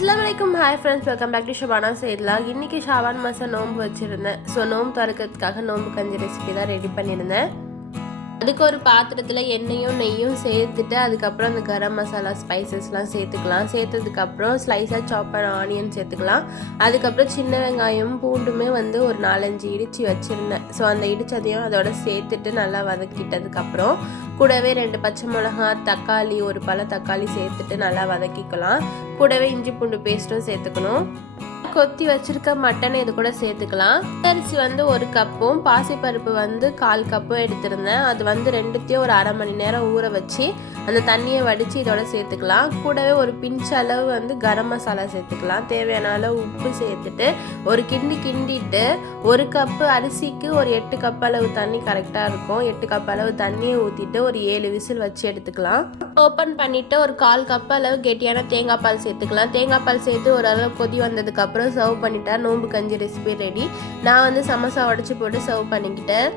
அஸ்ஸலாமு hi friends, welcome back to Shabana செய்யலாம். இன்றைக்கி ஷாபான் மாதம் நோன்பு வச்சுருந்தேன். ஸோ நோன்பு திறக்கிறதுக்காக நோன்பு கஞ்சி ரெசிபி தான் ரெடி பண்ணியிருந்தேன். அதுக்கு ஒரு பாத்திரத்தில் எண்ணெயும் நெய்யும் சேர்த்துட்டு அதுக்கப்புறம் அந்த கரம் மசாலா ஸ்பைசஸ்லாம் சேர்த்துக்கலாம். சேர்த்ததுக்கப்புறம் ஸ்லைஸாக சாப்பர் ஆனியன் சேர்த்துக்கலாம். அதுக்கப்புறம் சின்ன வெங்காயம் பூண்டுமே ஒரு 4-5 இடித்து வச்சுருந்தேன். ஸோ அந்த இடித்ததையும் அதோட சேர்த்துட்டு நல்லா வதக்கிட்டதுக்கப்புறம் கூடவே 2 பச்சை மிளகாய், தக்காளி, ஒரு பழ தக்காளி சேர்த்துட்டு நல்லா வதக்கிக்கலாம். கூடவே இஞ்சி பூண்டு பேஸ்ட்டும் சேர்த்துக்கணும். கொத்தி வச்சிருக்க மட்டன் இது கூட சேர்த்துக்கலாம். அரிசி 1 கப்பும் பாசிப்பருப்பு 1/4 கப்பும் எடுத்திருந்தேன். அது ரெண்டுத்தையும் ஒரு அரை மணி நேரம் ஊற வச்சு அந்த தண்ணியை வடித்து இதோட சேர்த்துக்கலாம். கூடவே ஒரு பிஞ்ச் அளவு கரம் மசாலா சேர்த்துக்கலாம். தேவையான அளவு உப்பு சேர்த்துட்டு ஒரு கிண்டிட்டு 1 கப்பு அரிசிக்கு ஒரு 8 கப் அளவு தண்ணி கரெக்டாக இருக்கும். 8 கப் அளவு தண்ணியை ஊற்றிட்டு ஒரு 7 விசில் வச்சு எடுத்துக்கலாம். ஓப்பன் பண்ணிவிட்டு ஒரு 1/4 கப் அளவு கெட்டியான தேங்காய் பால் சேர்த்துக்கலாம். தேங்காய் பால் சேர்த்து ஓரளவு கொதி வந்ததுக்கப்புறம் சர்வ் பண்ணிட்டா நோன்பு கஞ்சி ரெசிபி ரெடி. நான் சமோசா உடச்சி போட்டு சர்வ் பண்ணிக்கிட்டேன்.